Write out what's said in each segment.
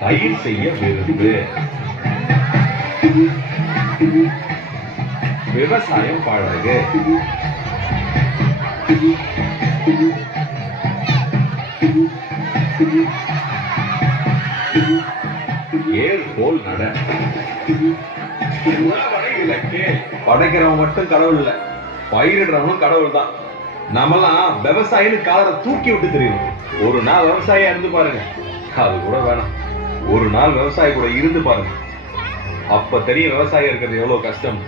பயிர் செய்ய விருது விவசாயம் பழகு. ஏர் போல் நட. உழவனை இலக்கு. படைக்கிறவன் மட்டும் கடவுள் இல்லை. பயிரிடுறவனும் கடவுள் தான் நம்மலாம் விவசாயின்னு காலரை தூக்கி விட்டு தெரியும் ஒரு நாள் விவசாயியா இருந்து பாருங்க. அது கூட வேணாம். ஒரு நாள் விவசாயி கூட இருந்து பாருங்க. அப்ப தெரியும் விவசாயம் இருக்கிறது எவ்வளவு கஷ்டம்.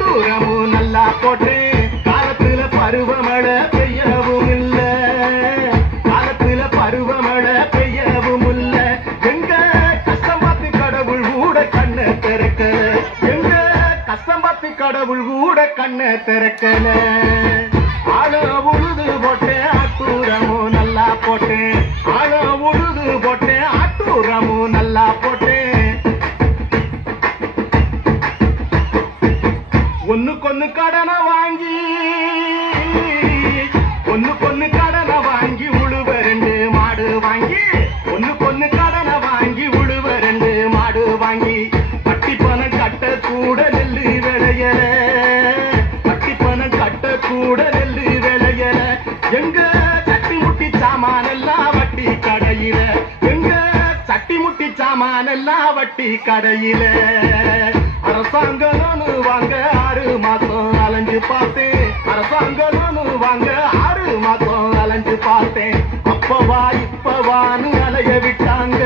தூரமும் நல்லா போட்டு காலத்துல பருவமழை பெய்யவும் இல்ல. காலத்துல பருவமழை பெய்யவும் இல்ல. எங்க கஷ்டம் பார்த்து கடவுள் கூட கண்ணை திறக்கல. எங்க கஷ்டம் பார்த்து கடவுள் கூட கண்ணை திறக்கல. ஆன உழுது போட்டேன் அட்டூரமும் நல்லா போட்டேன் ஆன ஒண்ணுக்கொன்னு கடனை வாங்கி ஒண்ணுக்கொன்னு கடனை வாங்கி உழுவ ரெண்டு மாடு வாங்கி ஒண்ணுக்கொன்னு கடனை வாங்கி உழுவ ரெண்டு மாடு வாங்கி பட்டி பணம் கட்ட கூட நெல்லு விளையல பட்டி பணம் கட்ட கூட நெல்லு விளையல எங்க சட்டி முட்டி சாமான் எல்லாம் வட்டி கடையில எங்க சட்டி முட்டி சாமான் எல்லாம் வட்டி கடையில. அரசாங்கம் வாங்க அலைஞ்சு பார்த்தேன். அரசாங்க லோனு வாங்க ஆறு மாசம் அலைஞ்சு பார்த்தேன். அப்பவா இப்பவான்னு அலைய விட்டாங்க.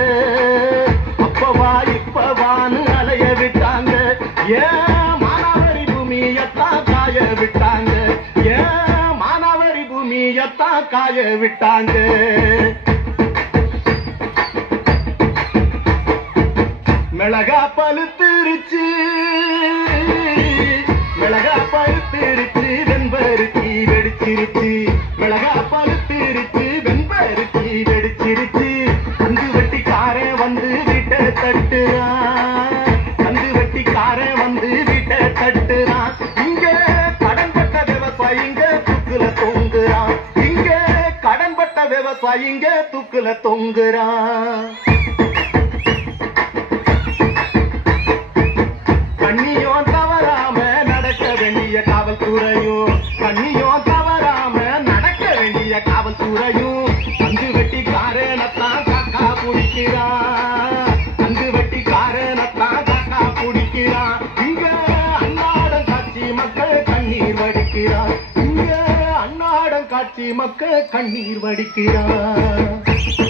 அப்பவா இப்பவான்னு அலைய விட்டாங்க. ஏன் மானாவரி பூமியத்தான் காய விட்டாங்க. ஏன் மானாவரி பூமியத்தான் காய விட்டாங்க. வெடிச்சிருச்சு மிளகா பழுத்திருச்சு வெண்பருத்தி வெடிச்சிருச்சு. கந்து வெட்டிக்காரன் வந்து வீட்டை தட்டுறான். கந்து வெட்டிக்காரன் வந்து வீட்டை தட்டுறான். இங்க கடன்பட்ட விவசாயிங்க தூக்குல தொங்குறான். இங்க கடன்பட்ட விவசாயிங்க தூக்குல தொங்குறான். கண்ணியும் காட்சி மக்கள் கண்ணீர் வடிக்கிறான்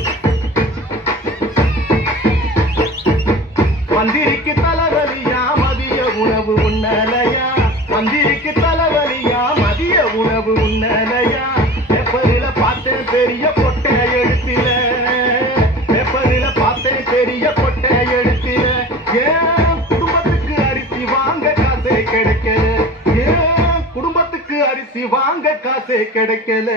கிடைக்கல ஏன் குடும்பத்துக்கு அரிசி வாங்க காசே கிடைக்கல